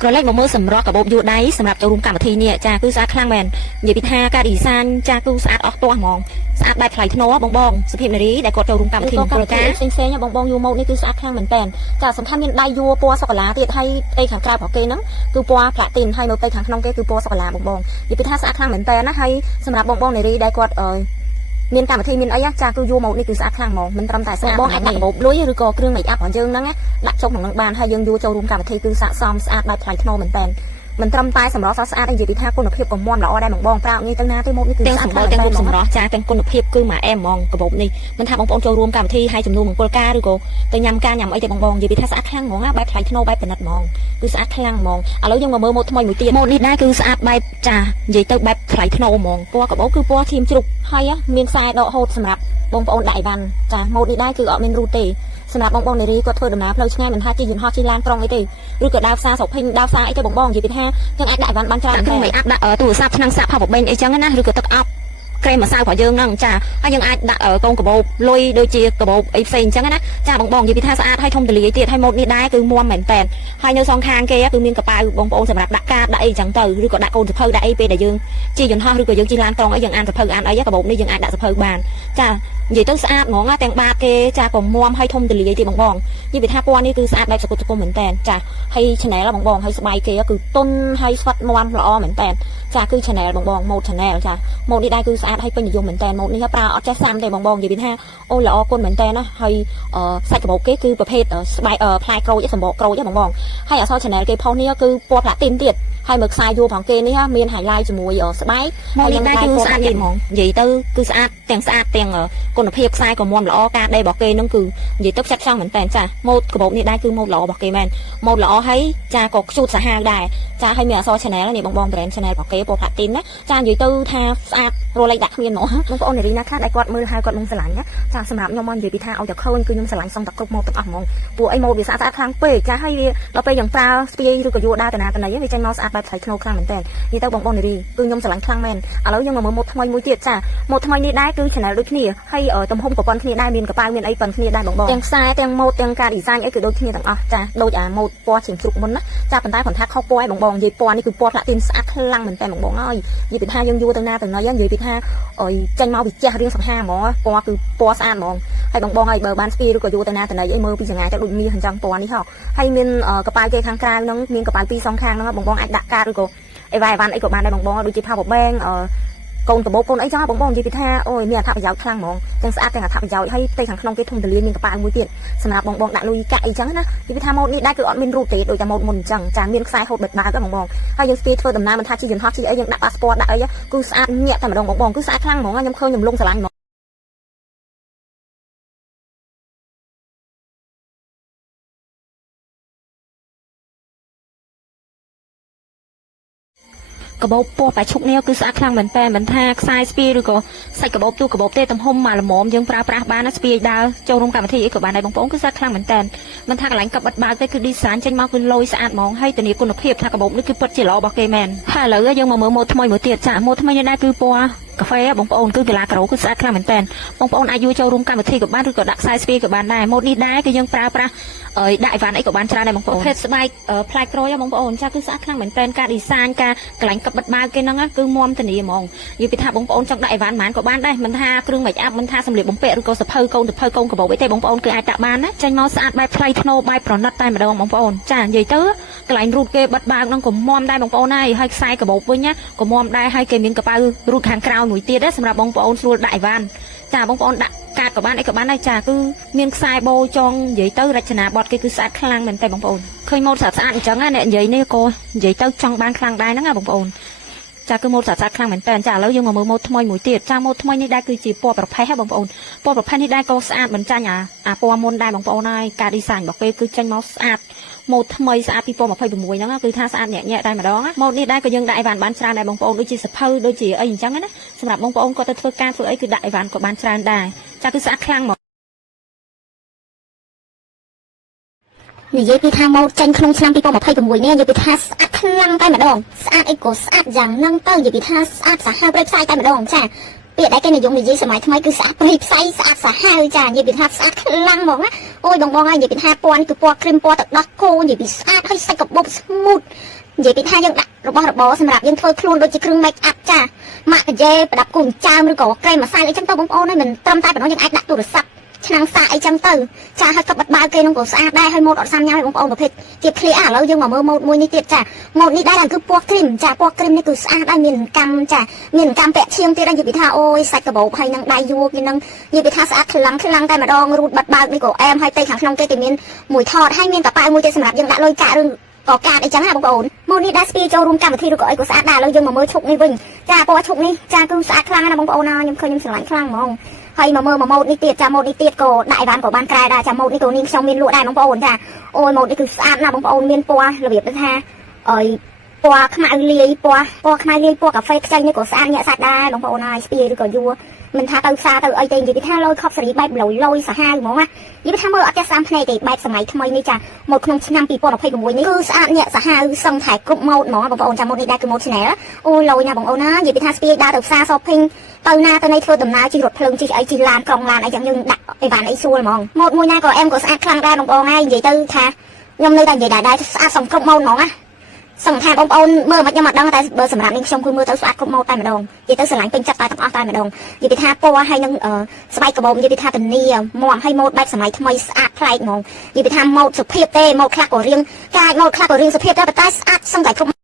ក្រឡេកមកមើលសម្រស់កាបូបយួរដៃសម្រាប់ចូលរួមកម្មវិធីនេះចាគឺស្អាតខ្លាំងមែននិយាយពីថាការឌីហ្សាញចាគឺស្អាតអស់ទាស់ហ្មងស្អាតបែបថ្លៃថ្នូរបងសុភាពនារីដែលគាត់ចូលរួមកម្មវិធីមង្គលការផ្សេងៗបងយួរម៉ូដនេះគឺស្អាតខ្លាំងមែនតើចាសំខាន់មានដៃយួរពណ៌សូកូឡាទៀតហើយអីខាងក្រៅរបស់គេហ្នឹងគឺពណ៌ផ្លាទីនហើយនៅទៅខាងក្នុងគេគឺពណ៌សូកូឡាបងនិយាយពីថាស្អាតខ្លាំងមែនតើណាហើយសម្រាប់បងនារីដែលគាត់មានកម្មវិធីមានអីចាគឺយួរម៉ូដនេះគឺស្អាតខ្លាំងហ្មងមិនត្រឹមតែស្អាតបងអាចដាក់កាបូបលុយឬក៏គ្រឿង make up របស់យើងហ្នឹងដាក់ចុកក្នុងនឹងបានហើយយើងយួរចូលរួមកម្មវិធីគឺស័ក្តិសមស្អាតបែបថ្លៃថ្នូរមែនតើមិនត្រឹមតែសម្រស់ស្អាតឯងនិយាយពីថាគុណភាពក៏មាំល្អដែរបងប្រើងាយទៅណាទៅមកនេះគឺស្អាតទាំងរូបសម្រស់ចាទាំងគុណភាពគឺមកអែមហ្មងកាបូបនេះមិនថាបងប្អូនចូលរួមកម្មវិធីហើយចំនួនមង្គលការឬក៏ទៅញ៉ាំការញ៉ាំអីទេបងនិយាយពីថាស្អាតខ្លាំងហ្មងបែបថ្លៃថ្នូរបែបប្រណិតហ្មងគឺស្អាតខ្លាំងហ្មងឥឡូវយើងមកមើលម៉ូដថ្មីមួយទៀតម៉ូដនេះដែរគឺស្អាតបែបចានិយាយទៅបែបថ្លៃថ្នូរហ្មងពណ៌កាបូបគឺពណ៌ឈាមជ្រូកហើយមានខ្សែដកហូតសម្រាប់បងប្អូនដាក់អីវ៉ាន់ចាម៉ូដនេះដែរគឺអត់មានរូតទេសម្រាប់បងនារីគាត់ធ្វើដំណើរផ្លូវឆ្ងាយមិនថាជាយន្តហោះជិះឡានក្រុងអីទេឬក៏ដើរផ្សារស្រុកភីងដើរផ្សារអីទៅបងនិយាយពីថាយើងអាចដាក់អីវ៉ាន់បានច្រើនតែមិនអាចដាក់ទូរស័ព្ទឆ្នាំងសាក់ power bank អីចឹងណាឬក៏ទឹកអប់ក្រែមម្សៅរបស់យើងហ្នឹងចាហើយយើងអាចដាក់កូនកាបូបលុយដូចជាកាបូបអីផ្សេងអញ្ចឹងណាចាបងនិយាយពីថាស្អាតហើយធំទូលាយទៀតហើយម៉ូដនេះដែរគឺមាំមែនតើហើយនៅសងខាងគេគឺមានកប៉ៅបងប្អូនសម្រាប់ដាក់កាតដាក់អីអញ្ចឹងទៅឬក៏ដាក់កូនសភៅដាក់អីពេលដែលយើងជិះយន្តហោះឬក៏យើងជិះឡានក្រុងអីយើងអានសភៅអានអីកាបូបនេះយើងអាចដាក់សភៅបានចានិយាយទៅស្អាតហ្មងទាំងបាតគេចាក៏មាំហើយធំទូលាយទៀតបងនិយាយពីថាពណ៌នេះគឺស្អាតបែបសកុតសគុំមែនតើចាហើយ Chanel បងហើយស្បែកគេគឺទុនហើយស្វិតមាំល្អមែនតើចាគឺ Chanel បងម៉ូដ Chanel ចាម៉ូដនេះដែរគឺស្អាតហើយពេញនិយមមែនតើម៉ូដនេះប្រើអត់ចេះសាំទេបងនិយាយពីថាអូល្អគុណមែនតើណាហើយសាច់កាបូបគេគឺប្រភេទស្បែកផ្លែក្រូចសម្បកក្រូចបងហើយអក្សរ Chanel គេផុសនេះគឺពណ៌ផ្លាទីនទៀតហើយមើលខ្សែយួរផងគេនេះមាន highlight ជាមួយស្បែកហើយនឹងដែរគឺស្អាតទៀតហ្មងនិយាយទៅគឺស្អាតទាំងគុណភាពខ្សែក៏មាំល្អការដេររបស់គេនឹងគឺនិយាយទៅចាត់ចង់មែនតើចាម៉ូដកាបូបនេះដែរគឺម៉ូដល្អរបស់គេមែនម៉ូដល្អហើយចាក៏ខ្ជូតសាហាវដែរចាហើយមានអក្សរ Chanel នេះបង brand Chanel របស់គេពណ៌ផ្លាទីនណាចានិយាយទៅថាស្អាតរលេចដាក់គ្មានហ្មងបងប្អូននារីណាខ្លះដែលគាត់មើលហើយគាត់នឹងស្រឡាញ់ណាចាសម្រាប់ខ្ញុំមកនិយាយពីថាឲ្យតែឃើញគឺខ្ញុំស្រឡាញ់សងតែគ្រប់ម៉ូដទាំងអស់ហ្មងពួកអីម៉ូដវាស្អាតខ្លាំងពេកចាហើយវាដល់ពេលយ៉ាងប្រើស្ពាយឬក៏យួរដើរតាណាវាចេញមកស្អាតបែបថ្លៃថ្នូរខ្លាំងមែនតើនិយាយទៅបងនារីគឺខ្ញុំស្រឡាញ់ខ្លាំងមែនឥឡូវយើងមកមើលម៉ូដថ្មីមួយទៀតចាម៉ូដថ្មីនេះដែរគឺ Chanel ដូចគ្នាហើយទំហំក៏ប៉ុនគ្នាដែរមានកប៉ៅមានអីប៉ុនគ្នាដែរបងទាំងខ្សែទាំងម៉ូដទាំងការ design អីគឺដូចគ្នាទាំងអស់ចាដូចអាម៉ូដពណ៌ឈាមជ្រូកមុនណាចាប៉ុន្តែគាត់ថាខុសពណ៌ឯងបងនិយាយពណ៌នេះគឺពណ៌ផ្លាទីនស្អាតខ្លាំងមែនតើបងហើយនិយាយពីថាយើងយួរទៅណាទៅណីនិយាយពីថាអុយចេញមកវាជះរៀងសង្ហាហ្មងពណ៌គឺពណ៌ស្អាតហ្មងហើយបងហើយបើបានស្ពាយឬក៏យួរទៅណាទៅណីអីមើលពីចង្អាយទៅដូចមាសអញ្ចឹងពណ៌នេះហ៎ហើយមានកប៉ៅគេខាងក្រៅហ្នឹងមានកប៉ៅពីរសងខាងហ្នឹងបងអាចដាក់កាតឬក៏អីវ៉ាន់អីក៏បានដែរបងដូចជា power bank កូនកាបូបកូនអីចឹងបងនិយាយពីថាអូយមានអត្ថប្រយោជន៍ខ្លាំងហ្មងទាំងស្អាតទាំងអត្ថប្រយោជន៍ហើយផ្ទៃខាងក្នុងគេធំទូលាយមានកប៉ៅមួយទៀតសម្រាប់បងដាក់លុយកាក់អីចឹងណានិយាយពីថាម៉ូដនេះដែរគឺអត់មានរូតទេដូចតែម៉ូដមុនអញ្ចឹងចាមានខ្សែហូតបិទបើកបងហើយយើងស្ពាយធ្វើដំណើរមិនថាជាយន្តហោះជាអីយើងដាក់ passport ដាក់អីគឺស្អាតញាក់តែម្ដងបងគឺស្អាតខ្លាំងហ្មងខ្ញុំឃើញខ្ញុំលងស្រឡាញ់កាបូបពណ៌បែបឈុកនេះគឺស្អាតខ្លាំងមែនតើមិនថាខ្សែស្ពាយឬក៏សាច់កាបូបទូកាបូបទេទំហំមកល្មមយើងប្រើប្រាស់បានណាស្ពាយដើរចូលរួមកម្មវិធីអីក៏បានដែរបងប្អូនគឺស្អាតខ្លាំងមែនតើមិនថាកន្លែងកັບបិទបើកទេគឺ design ចេញមកគឺលយស្អាតហ្មងហើយធានាគុណភាពថាកាបូបនេះគឺពិតជាល្អរបស់គេមែនហើយឥឡូវយើងមកមើលម៉ូដថ្មីមួយទៀតចាម៉ូដថ្មីនេះដែរគឺពណ៌កាហ្វេបងប្អូនគឺកីឡាក្រូគឺស្អាតខ្លាំងមែនតើបងប្អូនអាចយកចូលរួមកម្មវិធីក៏បានឬក៏ដាក់ខ្សែស្ពាយក៏បានដែរម៉ូដនេះដែរគឺយើងប្រើប្រាស់ដាក់អីវ៉ាន់អីក៏បានច្រើនដែរបងប្អូនភេទស្បែកផ្លែក្រូចបងប្អូនចាគឺស្អាតខ្លាំងមែនតើការ design ការកន្លែងកັບបិទបើកគេហ្នឹងគឺមាំធានាហ្មងនិយាយពីថាបងប្អូនចង់ដាក់អីវ៉ាន់បានក៏បានដែរមិនថាគ្រឿង make up មិនថាសម្លៀកបំពាក់ឬក៏សភៅកូនកាបូបអីទេបងប្អូនគឺអាចដាក់បានណាចេញមកស្អាតបែបថ្លៃថ្នូរបែបប្រណិតតែម្ដងបងប្អូនចានិយាយទៅកន្លែងរូតគេបិទបើកហ្នឹងក៏មាំដែរបងប្អូនហើយខ្សែកាបូបវិញណាក៏មាំដែរហើយគេមានកប៉ៅរូតខាងក្រៅមួយទៀតដែរសម្រាប់បងប្អូនស្រួលដាក់អីវ៉ាន់ចាបងប្អូនដាក់កាតក៏បានអីក៏បានដែរចាគឺមានខ្សែបូចងនិយាយទៅរចនាបថគេគឺស្អាតខ្លាំងមែនតើបងប្អូនឃើញម៉ូដស្អាតអញ្ចឹងណាអ្នកនិយាយនេះក៏និយាយទៅចង់បានខ្លាំងដែរហ្នឹងណាបងប្អូនចាគឺម៉ូដស្អាតខ្លាំងមែនតើចាឥឡូវយើងមកមើលម៉ូដថ្មីមួយទៀតចាម៉ូដថ្មីនេះដែរគឺជាពណ៌ប្រផេះហ៎បងប្អូនពណ៌ប្រផេះនេះដែរក៏ស្អាតមិនចាញ់អាពណ៌មុនដែរបងប្អូនហើយការ design របស់គេគឺចេញមកស្អាតម៉ូដថ្មីស្អាត2026ហ្នឹងគឺថាស្អាតញាក់តែម្ដងម៉ូដនេះដែរក៏យើងដាក់អីវ៉ាន់បានច្រើនដែរបងប្អូនដូចជាសភៅដូចជាអីអញ្ចឹងណាសម្រាប់បងប្អូនគាត់ទៅធ្វើការធ្វើអីគឺដាក់អីវ៉ាន់ក៏បានច្រើនដែរចាគឺស្អាតខ្លាំងមកនិយាយពីថាម៉ូដចេញក្នុងឆ្នាំ2026នេះនិយាយពីថាស្អាតខ្លាំងតែម្ដងស្អាតអីក៏ស្អាតយ៉ាងហ្នឹងទៅនិយាយពីថាស្អាតសាហាវព្រៃផ្សាយតែម្ដងចាព ពាក្យដែលគេនិយមនិយាយសម័យថ្មីគឺស្អាតព្រៃផ្សៃស្អាតសាហាវចានិយាយពីថាស្អាតខ្លាំងហ្មងណាអូយបងហើយនិយាយពីថាពណ៌នេះគឺពណ៌គ្រីមពណ៌ទឹកដោះគោនិយាយពីស្អាតហើយសាច់កាបូបស្មូតនិយាយពីថាយើងដាក់របស់របរសម្រាប់យើងធ្វើខ្លួនដូចជាគ្រឿង make up ចាម៉ាក់កាយេប្រដាប់គូនចើមឬក៏ក្រែមម្សៅអីចឹងទៅបងប្អូនហើយមិនត្រឹមតែប៉ុណ្ណោះយើងអាចដាក់ទូរស័ព្ទឆ្នាំងសាអីចឹងទៅចាហើយកបិតបើគេនឹងក៏ស្អាតដែរហើយម៉ូតអត់សាំញ៉ាំឲ្យបងប្អូនប្រភេទទៀតឃ្លៀឥឡូវយើងមកមើលម៉ូតមួយនេះទៀតចាម៉ូតនេះដែរគឺពណ៌គ្រីមចាពណ៌គ្រីមនេះគឺស្អាតដែរមានកម្មចាមានកម្មពាក់ឈៀងទៀតហើយនិយាយពីថាអូយសាច់កាបូបហើយនឹងដៃយួរគេនឹងនិយាយពីថាស្អាតខ្លាំងតែម្ដងរូតបិទបើកនេះក៏អែមហើយទៅខាងក្នុងគេមានមួយថតហើយមានកប៉ៅមួយទៀតសម្រាប់យើងដាក់លុយកាក់ឬក៏កាតអីចឹងណាបងប្អូនម៉ូតនេះដែរស្ពីចូលរួមកម្មវិធីឬក៏អីក៏ស្អាតដែរឥឡូវយើងមកមើលឈុកនេះវិញចាពណ៌ឈុកនេះចាគឺស្អាតខ្លាំងណាស់បងប្អូនណាខ្ញុំឃើញខ្ញុំស្រឡាញ់ខ្លាំងហ្មងហើយមកមើលម៉ូតនេះទៀតចាម៉ូតនេះទៀតក៏ដាក់អីវ៉ាន់ក៏បានក្រែដែរចាម៉ូតនេះក៏នាងខ្ញុំមានលក់ដែរបងប្អូនចាអូយម៉ូតនេះគឺស្អាតណាស់បងប្អូនមានពណ៌របៀបថាអីពណ៌ខ្មៅលាយពណ៌ខ្មៅលាយពណ៌កាហ្វេខ្ចីនេះក៏ស្អាតញាក់សាច់ដែរបងប្អូនហើយស្ពីឬក៏យួរមិនថាទៅផ្សារទៅអីទេនិយាយពីថាលយខប់សេរីបែបលយសាហាវហ្មងណានិយាយថាមើលអត់ចេះស្អាតភ្នែកទេបែបសម័យថ្មីនេះចាម៉ូតក្នុងឆ្នាំ2026នេះគឺស្អាតញាក់សាហាវសឹងថែគ្រប់ម៉ូតហ្មងបងប្អូនចាម៉ូតនេះដែរគឺម៉ូត Chanel អូយលយណាបងប្អូនណានិយាយពីថាស្ពីដើរទៅផ្សារ shopping ទៅណាទៅណីធ្វើដំណើរជិះរថភ្លើងជិះអីជិះឡានក្រុងឡានអីចឹងយើងដាក់អីវ៉ាន់អីស្រួលហ្មងម៉ូតមួយណាក៏អែមក៏ស្អាតខ្លាំងដែរបងប្អូនហើយនិយាយទៅថាខ្ញុំនៅតែនិយាយដែរស្អាតសំគ្រប់ម៉ូតហ្មងណាសង្ឃថាបងប្អូនមើលមិនខ្ញុំអត់ដឹងតែបើសម្រាប់នាងខ្ញុំគឺមើលទៅស្អាតគ្រប់ម៉ូតតែម្ដងនិយាយទៅស្រឡាញ់ពេញចិត្តតែទាំងអស់តែម្ដងនិយាយពីថាពណ៌ហើយនឹងស្បែកកាបូបនិយាយពីថាធានាមាំហើយម៉ូតបែបសម័យថ្មីស្អាតប្លែកហ្មងនិយាយពីថាម៉ូតសុភាពទេម៉ូតខ្លះក៏រៀងកាយម៉ូតខ្លះក៏រៀងសុភាពដែរប៉ុន្តែស្អាតសឹងតែគ្រប់